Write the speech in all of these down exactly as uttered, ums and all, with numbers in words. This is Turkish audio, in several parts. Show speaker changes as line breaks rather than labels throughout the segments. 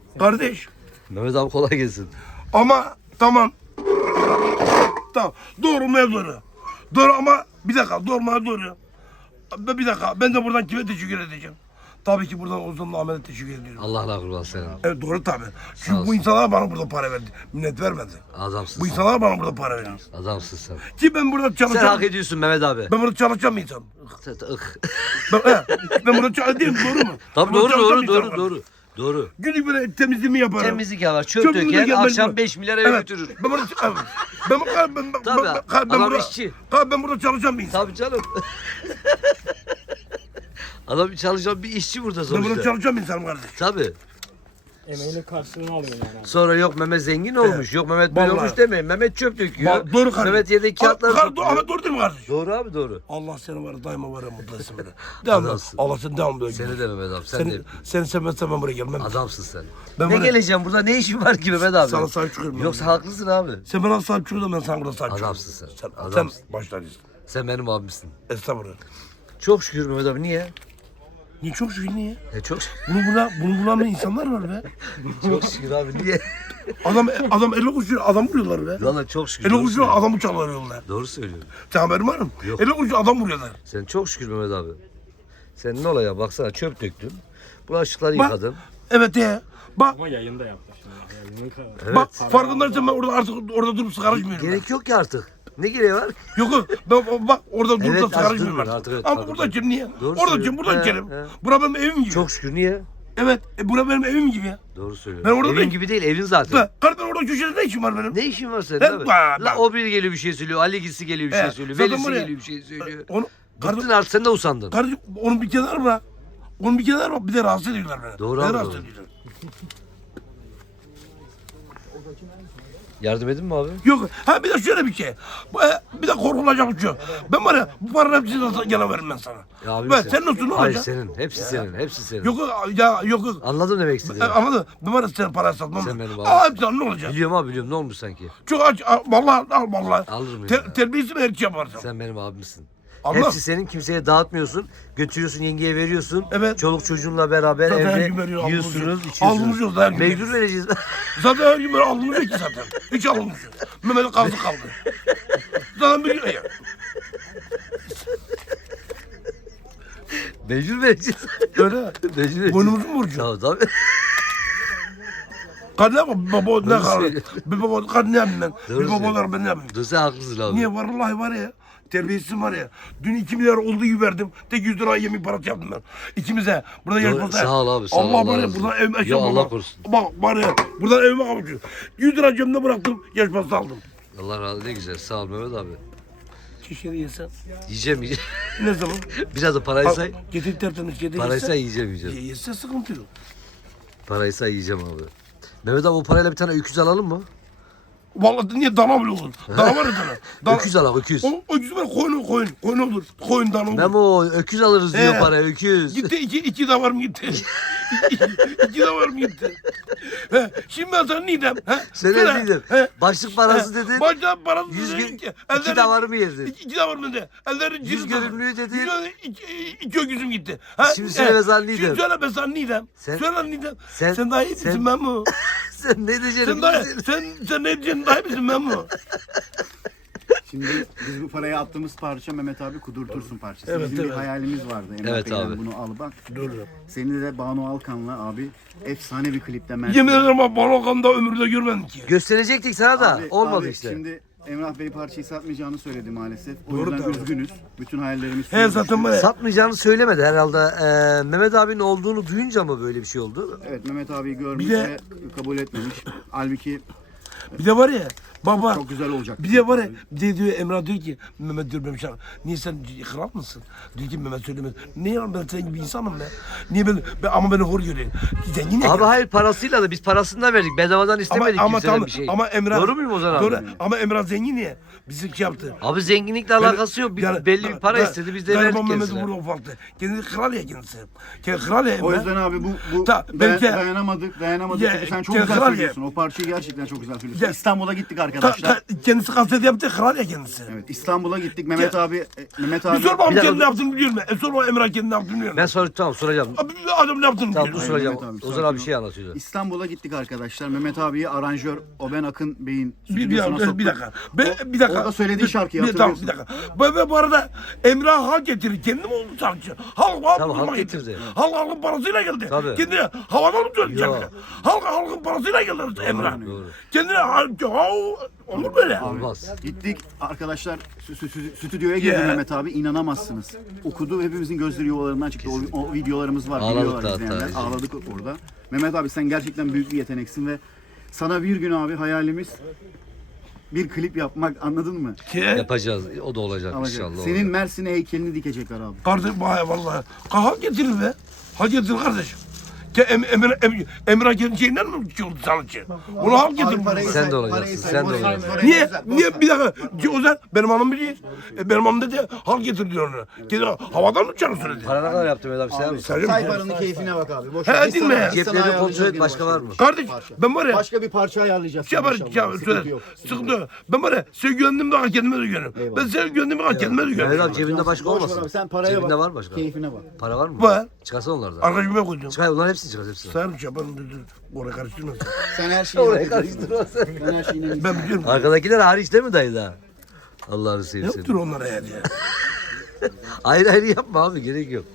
Kardeş.
Mehmet abi kolay gelsin.
Ama tamam. Tamam. Doğru mu doğru? Doğru ama bir dakika. Doğru mu doğru? Bir dakika. Ben de buradan kime teşekkür edeceğim? Tabii ki buradan Ozan'la Ahmet'e teşekkür ediyorum.
Allah razı olsun senin.
Evet doğru tabii.
Sağ
Çünkü bu
olsun.
insanlar bana burada para verdi. Minnet vermedi.
Adamsın
Bu
sen.
insanlar bana burada para veriyor.
Adamsın sen.
Ki ben burada
Sen
çalışacağım.
hak ediyorsun Mehmet abi.
Ben burada çalışacağım insan.
Sen- ıh.
Ben, he, ben burada çalışacağım doğru mu?
Tabii
Burada
doğru
çalışacağım
doğru
insan
doğru
var.
doğru. Doğru.
Günlük böyle temizliğimi yaparım.
Temizlik yapar, çöp
Çöpümü
döker,
döker, ben
akşam
burada-
beş milyar eve
Evet.
götürür.
Ben burada evet. ben, ben, ben, ben,
Tabii,
ben, ben, ben
adam
burada,
işçi.
Tabii ben burada çalışacağım bir insan.
Tabii canım. Adam çalışan bir işçi burada
Ben burada
sonuçta.
çalışacağım insanım kardeş.
Tabii.
Emeğinin karşılığını alıyor yani.
Sonra yok Mehmet zengin olmuş, yok Mehmet böyle
Vallahi.
olmuş demeyin. Mehmet çöp döküyor.
Bak, doğru kardeş.
Mehmet yedek kağıtları
Kar-
topluyor.
Ama doğru değil mi kardeş?
Doğru abi doğru.
Allah seni var ya, daima var ya mutlu etsin beni. Devam et.
Adamsın.
Allah seni devam böyle.
Seni de Mehmet abi, sen
Seni,
de
seni sevmezsem ben buraya gelmem.
adamsın sen.
Ben
ne
böyle-
geleceğim burada, ne işin var ki Mehmet abi?
Sana sahip çıkıyorum ben.
Yoksa haklısın abi.
Sen bana sahip çıkıyorsun ben sana burada sahip çıkıyorum.
Adamsın sen,
Sen,
adamsın.
sen başlarısın.
Sen benim abimsin.
Estağfurullah.
Çok şükür Mehmet abi, niye?
Niye çok şükür niye?
E çok
Bunu buna bunu bulan insanlar var be.
çok şükür abi, niye?
Adam adam elle uçuyor adam vuruyorlar be.
Valla çok şükür.
Elle
doğru
uçuyor
söylüyorsun.
adam uçaklar yollar.
Doğru söylüyorsun.
Sen haberin var mı?
Yok.
Elle uçuyor adam vuruyorlar.
Sen çok şükür Mehmet abi. Sen ne olaya baksana, çöp döktün. Bulaşıkları
Bak.
yıkadın.
Evet ya. Bak
Ama yayında yaptı şimdi. Yayının kadar.
Evet.
bak farkındaysan ben orada artık orada durup sigara içmiyorum. ben.
Gerek yok ki artık. Ne gereği var?
Yok yok ben bak orada durup
Evet,
da sigara
artık
içmiyorum
durmuyor,
artık.
artık evet,
Ama
farkındayım.
burada içerim niye?
Doğru
Orada içerim
söylüyorsun.
burada
He,
içerim.
he.
Bura benim evim gibi.
Çok şükür, niye?
Evet e, bura benim evim gibi ya.
Doğru söylüyorsun.
Ben orada
Evin
değilim.
gibi değil, evin zaten.
Ben, kardeşim orada köşede ne işim var benim?
Ne işin var senin
Ben-
abi?
ben-
La
ben-
o biri geliyor bir şey söylüyor, Ali gitsi geliyor bir
He,
şey söylüyor,
zaten
Velisi
buraya-
geliyor bir şey söylüyor.
Onu
Bıktın
kardeşim,
artık, sen de usandın.
kardeşim onu bir kenara bırak. Onu bir kenara bak bir de rahatsız ediyorlar beni.
Doğru
Beni
abi,
rahatsız
doğru.
ediyorlar.
Yardım edin mi abi?
Yok ha bir de şöyle bir şey. Bu, e, bir de korkulacak bir şey. Ben var ya bu paranın hepsini nasıl gene veririm ben sana.
Ya abi
Ben
sen-
senin olsun ne
Hayır
olacak?
senin, hepsi senin, hepsi senin.
Yok yok ya yok yok.
Anladım demek
E,
istediğini.
anladın mı? Ben var ya senin parayı satmam.
Sen benim abi.
Aa hepsi ne olacak?
Biliyorum abi, biliyorum, ne olmuş sanki?
Çok aç al, vallahi al vallahi.
Alırım
Te,
ya.
terbiyesiz mi her şey yaparsın?
Sen benim abimsin.
Allah.
Hepsi senin, kimseye dağıtmıyorsun. Götürüyorsun, yengeye veriyorsun.
Evet.
Çoluk çocuğunla beraber
Zaten her gün
evde
veriyor,
yiyorsunuz,
alnımız yok.
içiyorsunuz.
Alnımız yok, her gün
Mecbur
veriyoruz.
vereceğiz.
Zaten her gün böyle alnımız yok ki zaten. Hiç alnımız yok. Mehmet'in kaldı kaldı. Zaten biliyor ya.
Mecbur vereceğiz.
Öyle.
Mecbur vereceğiz.
Boynumuzun borcu.
Tamam tabii.
Kadın ne yapayım? Baba ne
Doğru
kadar?
söylüyor.
Bir baba kadın ne yapayım ben?
Doğru
Bir baba
söylüyor.
olarak ben ne yapayım?
Dur, sen haklısın abi.
Niye vallahi var ya. Terbiyesiz var ya. Dün iki milyar olduğu gibi verdim. Tek yüz lira yemek parası yaptım ben. İkimize. Burada
Doğru,
yarışmada.
sağ ol abi, sağ ol,
Allah
Allah
var ya
razı olsun.
buradan evime
Ya
eşya
Allah korusun.
Bak var ya buradan evime kavuşuyor. yüz lira cebimde bıraktım. Yarışması aldım.
Allah razı olsun, ne güzel. Sağ ol Mehmet abi.
Keşke de yesen.
Yiyeceğim yiyeceğim.
Ne zaman?
Biraz da parayı say.
Getir tertemiz getir.
Parayı say,
yesen.
yiyeceğim yiyeceğim.
Ye- Yese sıkıntı yok.
Parayı say, yiyeceğim abi. Mehmet abi, o parayla bir tane öküz alalım mı?
Vallahi niye dana bile olur. Dana var ya dana. Dana.
Öküz alalım, öküz.
O, o yüzü var koyun koyun. Koyun olur. Koyun dana olur.
Memo, öküz alırız diyor
He.
paraya, öküz.
Gitti iki, iki de var mı gitti? iki de var mı gitti? He, şimdi ben sana ne diyeyim? He?
Sen
Söyle.
ne diyeyim?
He?
Başlık parası
He.
dedin.
Başlık parası
Yüz
dedin.
gö-
İki-
iki davarı mı yedin?
İki, iki davar mı de? Ellerin
Yüz
cırı
görümlüğü
davar.
dedin.
Yüz- İki, iki öküzüm gitti. Ha?
Şimdi söyle ben sana ne diyeyim?
Şimdi söyle ben sana ne diyeyim?
Sen-
Söyle ne diyeyim?
sen-
Sen, daha iyi
sen-
misin ben mi?
Sen ne diyeceksin?
Sen daha sen, sen ne diyeceksin daha iyi misin ben mi?
Şimdi biz bu parayı attığımız parça Mehmet abi kudurtursun parçası.
Evet,
Bizim
evet.
bir hayalimiz vardı. Emrah
Evet
Bey'den
abi.
bunu al bak.
Dur.
Seni de Banu Alkan'la abi efsane bir klipte Mert.
Yemin ederim ama Balokan'da ömürde görmedim ki.
Gösterecektik sana da.
Abi-
Olmadı
abi
işte.
Şimdi Emrah Bey parçayı satmayacağını söyledi maalesef. O
Doğru
yüzden
tabii.
üzgünüz. Bütün hayallerimiz
He
suya
zaten
düştü.
var ya.
Satmayacağını söylemedi herhalde. Ee, Mehmet abinin olduğunu duyunca mı böyle bir şey oldu?
Evet Mehmet abi görmüş
Bir de-
ve kabul etmemiş. Halbuki
Bir de var ya baba.
çok güzel olacak.
Bir de var ya, bir de diyor Emrah diyor ki Mehmet diyor benim şarkı. Niye sen kral mısın? Diyor ki Mehmet söylemez. Niye ya ben senin gibi insanım ben? Niye ben, ben ama beni hor görüyor. Zengin ya.
Abi hayır, parasıyla da biz parasından verdik. Bedavadan
ama,
istemedik
ama,
kimseden
tamam,
bir şey.
ama Emrah.
Doğru muyum Ozan abi?
Doğru. Ama Emrah zengin ya. Bizim şey yaptı.
Abi zenginlikle alakası yok. Bir,
Yani-
belli bir para
da-
istedi, biz de
gariban
verdik
Mehmet'i
kendisine.
vurdu ufaktı. Kendisi kral ya kendisi. Kendisi kral ya
O
Emrah.
yüzden abi bu, bu
Ta-
dayan-
belki-
dayanamadık, dayanamadık.
Ya,
Çünkü sen çok
ya,
güzel
kral ya.
söylüyorsun. O parçayı gerçekten çok güzel söylüyorsun.
Ya.
İstanbul'a gittik arkadaşlar.
ka- kendisi kaset yaptı, kral ya kendisi.
Evet, İstanbul'a gittik. Mehmet abi, e, Mehmet
Bir
abi.
sor bakalım
Bir dakika,
kendi
dur.
ne yaptığını biliyor mu? E sor bakalım Emrah kendi ne yaptığını biliyor mu?
Ben sonra tamam soracağım.
Abi bir adam ne yaptığını
Tamam
biliyor
dur
mu?
soracağım.
Mehmet abi,
Ozan
sakin
abi
ol.
şey anlatıyordu.
İstanbul'a gittik arkadaşlar. Mehmet abiyi aranjör Oben Akın Bey'in
Bir, bir,
stüdyosuna
dakika,
soktuk.
bir dakika. Be, bir dakika.
Orada söylediği
Bir-
şarkıyı
bir, tamam,
hatırlıyorsun.
bir dakika. Ve, ve bu arada Emrah halk getirir. Kendi mi oldu sanatçı? Halk halk,
Tabii, halk
bulmak
getirdi.
getirdi. Halk halkın parasıyla geldi.
Tabii.
Kendine havadan mı söyleyecek?
Yok.
Halk halkın parasıyla geldi Emrah.
doğru.
Kendine halk olur böyle.
Olmaz.
Gittik arkadaşlar stü- stü- stüdyoya girdi
Yeah.
Mehmet abi, inanamazsınız. Okudu, hepimizin gözleri yuvalarından çıktı. O, o videolarımız var,
Ağladık
biliyorlar
da hatta,
izleyenler.
izledik.
Ağladık orada. Mehmet abi sen gerçekten büyük bir yeteneksin ve sana bir gün abi hayalimiz bir klip yapmak, anladın mı?
Ki,
Yapacağız. O da olacak
Ama
inşallah.
Senin
olacak.
Mersin'e heykelini dikecekler abi.
kardeş vay vallahi. Halk getirir be. Halk getirir kardeşim. Ki em, Emre, em, Emrah kendi şeyinden mi çıktı sanatçı? Onu halk getirir.
Sen de olacaksın, sen de olacaksın.
Niye? Niye? Bir dakika. Ki Ozan benim hanım biliyor. E, benim hanım dedi halk getir diyor onu. Kendi havadan mı uçarı söyledi?
Para ne kadar yaptı Mehmet abi sayar mısın?
Sayın
Say
mı?
paranın keyfine bak abi. Boş
He,
ver. Biz
değil
sana-
mi?
biz sana
Ceplerini kontrol
ayarlayacağız
et,
gene
başka var mı?
Kardeş ben var ya.
Başka bir parça ayarlayacağız.
Şey var,
inşallah.
şey
Sıkıntı
söyle.
yok.
Sıkıntı yok. Ben var ya sevgilendim daha kendime de güvenim. Ben sevgilendim daha kendime de
Mehmet abi
güvenim.
cebinde başka
Boş ver
olmasın.
abi, sen paraya
Cebinde
bak.
var başka.
Keyfine bak.
Para var mı?
Var.
Çıkarsana onlardan.
Arkadaşıma koyacağım.
Çıkar onların hepsini çıkar hepsini.
Sayarım yaparım dedi. Oraya karıştırmasın.
Sen her şeyi
Oraya
yapacaksın.
karıştırma sen.
Ben her şeyini bilmiyorum.
Ben biliyorum.
Arkadakiler hariç değil mi dayı da? Allah'ını seveyim
Yoktur
seni.
onlara yani. ya.
Ayrı ayrı yapma abi gerek yok.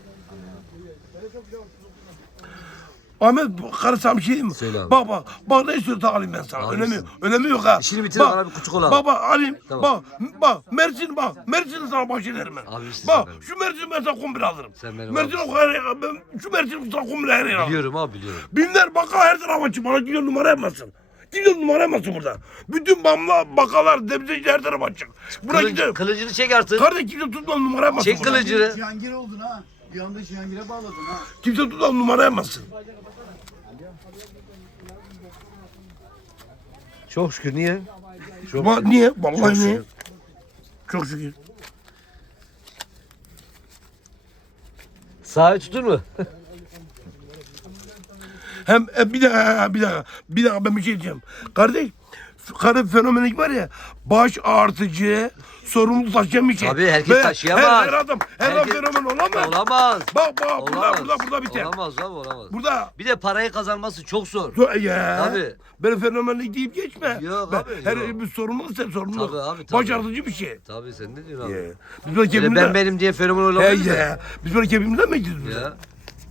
Ahmet karı sana bir şey diyeyim mi?
Söyle abi.
Bak bak. Bak ne istiyorsa alayım ben sana.
Alırsın.
Önemi yok. Önemi yok ha.
İşini bitir,
Bak,
bana bir küçük olalım.
Bak bak alayım.
Tamam.
Bak bak. Mersin bak. Mersin'i sana bahşederim ben.
Almışsın
Bak
sen
şu Mersin'i ben sana komple alırım.
Sen benim
Mersin'i o kadar ben şu Mersin'i sana komple her yere alırım.
Biliyorum abi biliyorum.
Binler bakkal her tarafa açık. Bana gidiyor numara yapmasın. Gidiyor numara yapmasın burada. Bütün bamla bakkallar, debzeciler her tarafa açık. Buna
Kılıç,
gidiyor.
kılıcını çek artık.
Kardeş kimse tutmam numara yapmasın.
Çek
burada.
kılıcını.
Cihangir oldun ha. Bir anda Cihangir'e bağladın ha.
Kimse tutmam numara yapmasın.
Çok şükür niye? Çok
Bak niye? Vallahi
Çok
niye?
şükür.
Çok şükür.
Sahi tutur mu?
Hem e, bir dakika, bir dakika, bir dakika ben bir şey diyeceğim. Kardeş, f- karı fenomeni var ya, baş artıcı, sorumluluk taşıyan bir şey.
Tabii, herkes
Ve
taşıyamaz.
Her, her adam, her adam
Herkes-
fenomen olamaz.
Olamaz.
Bak bak, burada,
Olamaz.
burada, burada biter.
Olamaz abi olamaz.
Burada,
Bir de parayı kazanması çok zor.
Dur, ya.
Tabii.
Ben fenomenlik deyip geçme.
Yok
ben,
abi,
her
yok.
bir sorumluluk sen sorumluluk.
Tabii abi, tabii.
Baş artıcı bir şey.
Tabii sen ne diyorsun abi?
Ya. Biz böyle
Öyle
kebimizden...
ben benim diye fenomen
He
olamayız mı?
ya. Biz böyle kebimizden mi gidiyoruz? Ya.
Ya.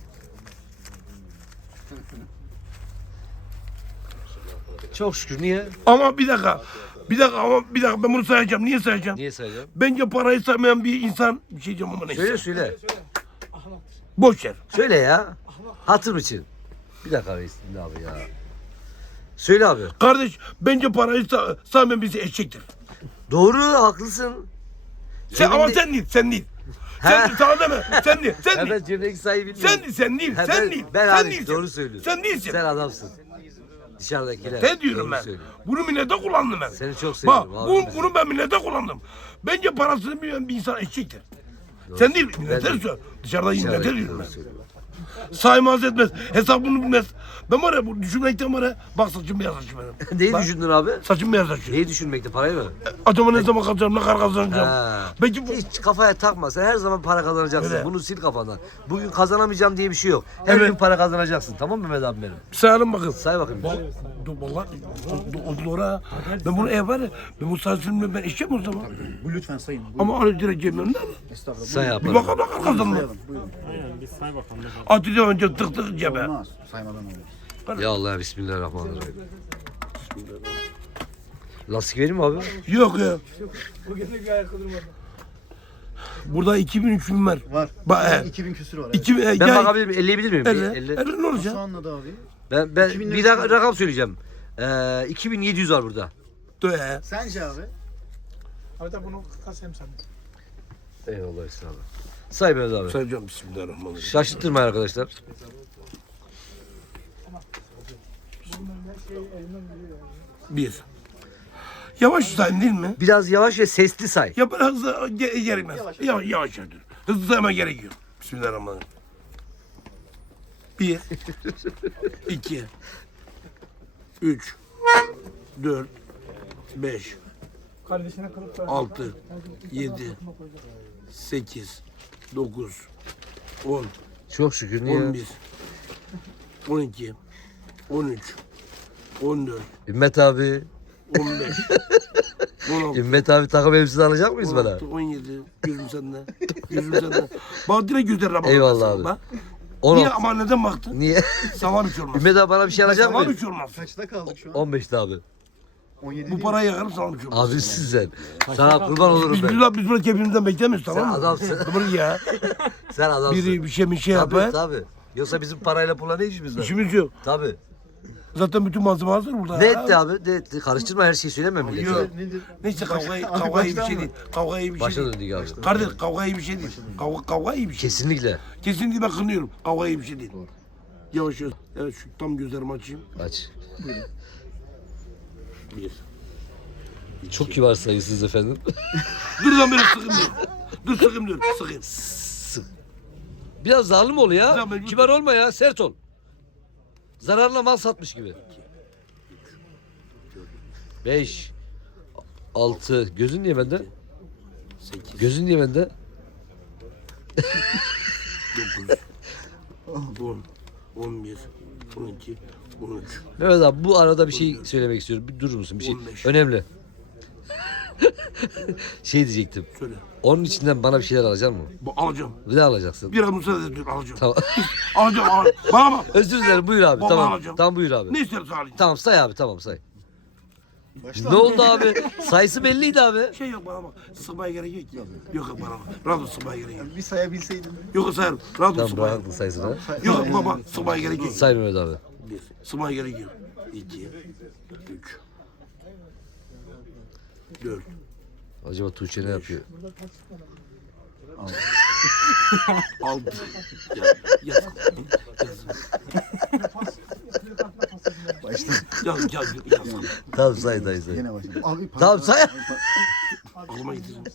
Çok şükür niye?
Ama bir dakika, bir dakika ama bir dakika ben bunu sayacağım. Niye sayacağım?
Niye sayacağım?
Bence parayı saymayan bir insan bir şey diyeceğim ama neyse.
Söyle söyle.
Boş ver.
Söyle ya. Hatırım için. Bir dakika reis dinle abi ya. Söyle abi.
Kardeş bence parayı sa saymayan birisi eşektir.
Doğru haklısın.
Sen, ama
Cebinde-
sen değil, sen değil.
He.
Sen sana deme, sen değil, sen
Ya
değil.
ben cebimdeki sayıyı bilmiyorum.
Sen değil, sen değil,
He,
sen
ben-
değil.
ben
sen
hariç,
değilsin.
doğru söylüyorsun.
Sen değilsin.
Sen adamsın. Dışarıdakiler.
Sen diyorum
doğru
ben.
söylüyor.
Bunu millete kullandım ben.
Seni çok
Bak,
seviyorum.
bu,
abi bizim.
bunu ben millete kullandım. Bence parasını bilmeyen bir insan eşektir. Sen değil, millete
Ben-
diyor. Dışarıda millete
Dışarıdaki
diyorum
doğru
ben.
söylüyor.
Saymaz etmez, hesabını bilmez. Ben var ya bu düşünmekten var ya, bak saçım beyaz saçım benim.
Neyi
Bak,
düşündün abi?
Saçım beyaz saçım.
Neyi düşünmekte? Parayı mı?
Acaba ne zaman kazanacağım, ne kadar kazanacağım.
Ha.
Belki bu...
Hiç kafaya takma. Sen her zaman para kazanacaksın.
Öyle.
Bunu sil kafandan. Bugün kazanamayacağım diye bir şey yok. Her
Evet.
gün para kazanacaksın. Tamam mı Mehmet abi benim?
Sayalım bakın.
Say bakayım.
Dur vallahi o doğru. Ben bunu ev var ya, ben bu saçımı ben içeceğim o zaman.
Bu lütfen sayın. Buyurun.
Ama öyle direkt cebimden de mi?
Estağfurullah.
Say
Bir
yaparım.
bakalım bakalım kazanma.
Sayalım. Buyurun.
Aynen biz say bakalım. ne kadar.
Atilla önce tık tık cebe.
Olmaz. Saymadan olur.
Ya Allah bismillahirrahmanirrahim. Lastik vereyim mi abi?
Yok ya. Burada iki bin üç bin var.
Var.
Ba e,
iki bin küsür var. Evet.
iki bin, e,
Ben
ya,
bakabilir miyim? elleyebilir miyim?
Elle,
elli.
elle ne olacak?
Nasıl anladı abi?
Ben, ben
iki bin
bir
lira
rak- rakam söyleyeceğim. Ee, iki bin yedi yüz var burada.
Dur ya.
Sence abi?
Abi de bunu kasayım sana.
Eyvallah estağfurullah. Say Mehmet abi.
Sayacağım bismillahirrahmanirrahim.
Şaşırtmayın arkadaşlar.
Bir. Yavaş sayın değil mi?
Biraz yavaş ve sesli say.
Ya böyle hızlı ge- gerekmez. Yavaş yavaş, yavaş dur. Hızlı sayma gerek yok. Bismillahirrahmanirrahim. Bir. iki. Üç. Dört. beş,
Kardeşine kılıp da.
altı, yedi, sekiz, dokuz, on,
Çok şükür niye?
on bir, on iki, on üç, on dört,
Ümmet abi.
on beş, on altı,
Ümmet abi takım elbisesi alacak mıyız
on
bana?
altı, on yedi, gözüm sende, gözüm sende. Bak direkt gözlerine bak.
Eyvallah abi.
Bak.
on
Niye
altı.
ama neden baktın?
Niye?
Sana bir şey olmaz.
Ümmet abi bana bir şey alacak
Sana bir
mıyız?
şey olmaz.
Kaçta kaldık şu an?
on beşte abi.
on yedi
Bu
değil mi?
parayı yakarım sana bir şey olmaz.
Abi siz sen. Sana kurban olurum
Biz,
ben.
biz, biz böyle keyfimizden beklemiyoruz
Sen
tamam mı?
adamsın.
Dur ya.
Sen adamsın.
Biri bir şey bir şey
Tabii
yapar.
tabii. Yoksa bizim parayla pula ne işimiz var?
İşimiz yok.
Tabii.
Zaten bütün malzeme hazır burada.
Ne etti abi? Ne etti? Karıştırma her şeyi söyleme millete.
Yok.
Nedir?
Neyse kavga,
Abi
kavga iyi bir
baştan
şey
mı?
değil. Kavga iyi bir şey
Başa
değil.
döndük abi.
Kardeş kavga iyi bir şey değil. Kavga, kavga iyi bir şey.
Kesinlikle.
Kesinlikle ben kınıyorum. Kavga iyi bir şey değil. Yavaş yavaş. Evet şu tam gözlerimi açayım.
Aç.
Bir.
Çok kibar sayısınız efendim.
Dur lan biraz sıkım dur. Dur sıkım dur. Sıkım.
Biraz zalim ol ya.
Ya ben-
Kibar olma ya. Sert ol. Zararla mal satmış gibi. Beş. Altı. Gözün niye bende?
Sekiz.
Gözün niye bende?
Dokuz. On. On bir. On iki. On üç.
Mehmet abi bu arada bir şey söylemek istiyorum. Bir durur musun? Bir şey
on beş.
önemli. Şey diyecektim.
Söyle.
Onun içinden bana bir şeyler alacak mısın?
Bu alacağım.
Bir de alacaksın.
Biraz müsaade et dur alacağım.
Tamam.
Alacağım al. Bana bak.
Özür dilerim buyur abi.
Baba
tamam.
alacağım.
Tamam buyur abi.
Ne istersen alacağım.
Tamam say abi tamam say.
Başla.
Ne oldu abi? Sayısı belliydi abi.
Şey yok bana bak. Sıkmaya gerek yok ki. Yok yok bana bak. Rahat ol sıkmaya gerek yok.
Bir sayabilseydim.
Yok sayarım. Rahat ol
Tamam
sıkmaya.
bıraktın sayısını.
Yok baba sıkmaya gerek yok.
Say Mehmet abi.
Bir. Sıkmaya gerek yok. İki. Üç. Dört.
Acaba Tuğçe ne yapıyor?
Altı. Ya, yaz. Yaz.
Başla.
Yaz. Yaz. Yaz.
Tamam say dayı say.
Yine başla. Abi
Tamam say.
Aklıma getirdim.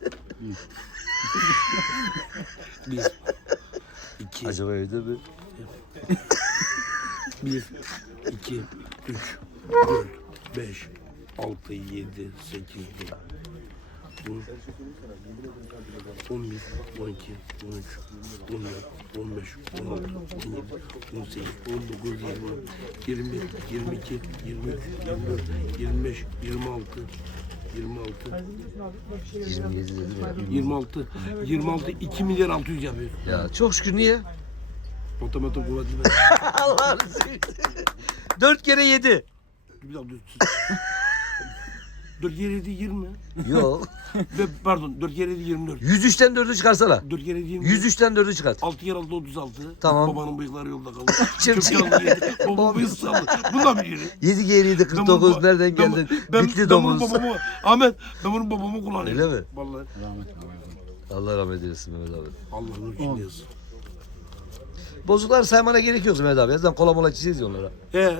Bir. İki.
Acaba evde mi?
Bir. iki, Üç. Dört. Beş. Altı. Yedi. Sekiz. On. On bir. On iki. On üç. On dört. On beş. On altı. On yedi. On sekiz. On dokuz. Yirmi. Yirmi bir. Yirmi iki. Yirmi üç. Yirmi dört. Yirmi beş. Yirmi altı. Yirmi altı.
yirmi yedi dedim ya.
Yirmi altı. Yirmi altı. iki milyar altı yüz yapıyor.
Ya çok şükür niye?
Matematik kuvvetli ben.
Allah'ını seveyim. Dört kere yedi.
Bir dakika dur. Dört kere yedi yirmi.
Yok.
Ve pardon dört kere yedi yirmi dört.
yüz üçten dördü çıkarsana.
Dört kere yedi yirmi
yüz üçten dördü çıkart.
Altı kere altı otuz altı.
Tamam.
Babanın bıyıkları yolda kaldı.
Şimdi-
Çok yandı yedi. Babamın bıyığı saldı. Bunu da biliyorum.
yedi kere yedi kırk dokuz nereden geldin?
Ben,
Bitli
ben bunun
domuz.
babamı, Ahmet ben bunun babamı kullanıyorum.
Öyle mi?
Vallahi.
Allah rahmet eylesin Mehmet abi.
Allah'ın için yazsın.
Bozuklar saymana gerek yok Mehmet abi. Zaten kola mola çizeceğiz ya onlara.
He.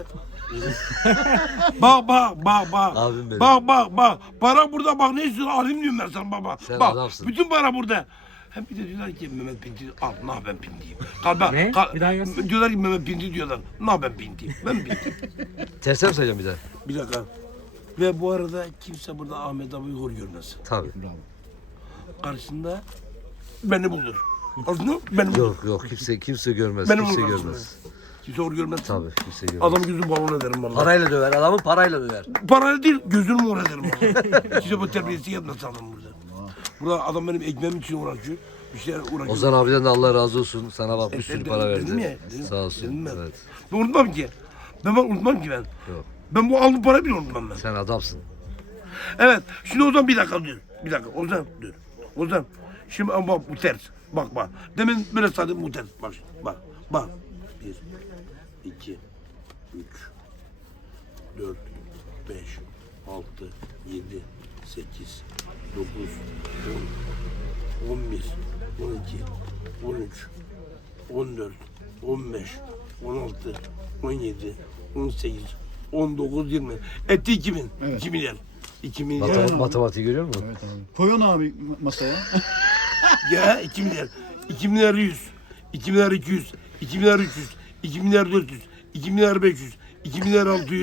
bak bak bak bak.
Abim benim.
Bak bak bak. Para burada bak ne istiyorsun alayım diyorum ben sana baba.
Sen
bak
adamsın.
bütün para burada. Hem bir de diyorlar ki Mehmet Pinti al ne ben pintiyim. Kal bak.
Ne?
Kal,
Bir daha göster.
diyorlar ki Mehmet Pinti diyorlar. Ne ben pintiyim. Ben pintiyim.
Tersine mi sayacağım bir daha?
Bir dakika. Ve bu arada kimse burada Ahmet abiyi hor görmez.
Tabii.
Karşısında beni bulur. Karşısında beni bulur.
Yok yok kimse kimse görmez.
Benim
kimse
bulur
görmez.
Kimse hor görmez.
Tabii kimse görmez.
Adam gözüm balon ederim vallahi.
Parayla döver. Adamı parayla döver.
Parayla değil gözünü mor ederim. vallahi. Size bu terbiyesi yapmaz adam burada. Burada adam benim ekmeğim için uğraşıyor. Bir şeyler uğraşıyor.
Ozan abiden de Allah razı olsun. Sana bak bir sürü
Dedim-
para
dedim ya,
verdi.
dedim-
Sağ olsun.
dedim ben.
Evet.
Ben unutmam ki. Ben, ben unutmam ki ben.
Yok.
Ben bu aldığım parayı bile unutmam ben.
Sen adamsın.
Evet. Şimdi Ozan bir dakika dur. Bir dakika Ozan dur. Ozan. Şimdi ama bak bu ters. Bak bak. Demin böyle saydım bu ters. Bak şimdi, bak. Bak. Bir. iki, Üç. Dört. Beş. Altı. Yedi. Sekiz. Dokuz. On. On bir. On iki. On üç. On dört. On beş. On altı. On yedi. On sekiz. On dokuz. Yirmi. Etti iki bin.
Evet.
İki milyar. İki milyar.
Matematik, matematiği görüyor musun?
Evet abi. Koy onu abi masaya.
Ya iki milyar. iki milyar yüz. iki milyar iki yüz. iki milyar üç yüz. iki milyar dört yüz. iki milyar beş yüz. iki milyar altı yüz.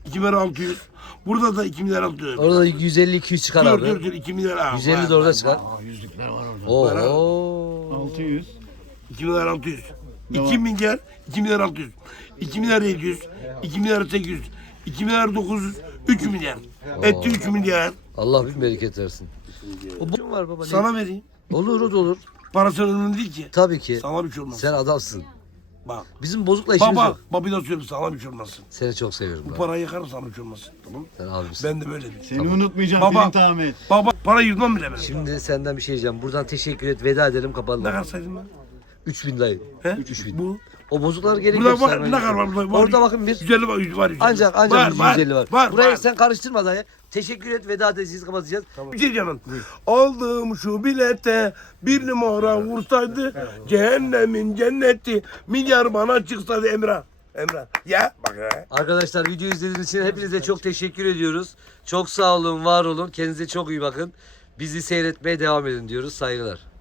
iki milyar altı yüz. Burada da iki milyar altı yüz.
Orada da yüz elli iki yüz çıkar
Dur
abi.
dur dur iki milyar altı yüz.
yüz elli de orada çıkar.
Yüzlükler var orada.
Oo.
altı yüz.
iki milyar altı yüz. iki milyar, iki milyar altı yüz. iki milyar yedi yüz. iki milyar sekiz yüz. iki milyar dokuz yüz. üç milyar. Etti üç milyar.
Allah bin bereket versin. O bu var baba. ne?
Sana vereyim.
Olur o da olur.
Parası önemli değil ki.
Tabii ki.
Sana bir şey olmaz.
Sen adamsın.
Bak.
Bizim bozukla işimiz
Baba,
yok.
baba bir daha söyleyeyim sana bir şey olmasın.
Seni çok seviyorum.
Bu
baba.
parayı yakarım sana bir şey olmasın. Tamam mı?
Sen abimsin.
Ben de böyle
Seni unutmayacağım
Baba.
Flint Ahmet.
Baba para yırtmam bile ben.
Şimdi senden bir şey diyeceğim. Buradan teşekkür et. Veda edelim
Ne
kapatalım.
kadar saydım ben?
üç bin dayı.
He?
üç bin.
Bu.
O bozuklar gerek
Burada
yok.
var,
sana.
ne kadar var burada? Var.
Orada bakın bir.
yüz elli var, yüz var. yüz elli.
Ancak ancak yüz elli var.
Var,
Burayı
var.
sen karıştırma dayı. Teşekkür et. Veda edeceğiz. Kapatacağız.
Bir şey diyeceğim ben. Aldığım şu bilete bir numara vursaydı cehennemin cenneti milyar bana çıksaydı Emrah. Emrah. Ya bak ya.
Arkadaşlar video izlediğiniz için hepinize çok teşekkür ediyoruz. Çok sağ olun, var olun. Kendinize çok iyi bakın. Bizi seyretmeye devam edin diyoruz. Saygılar.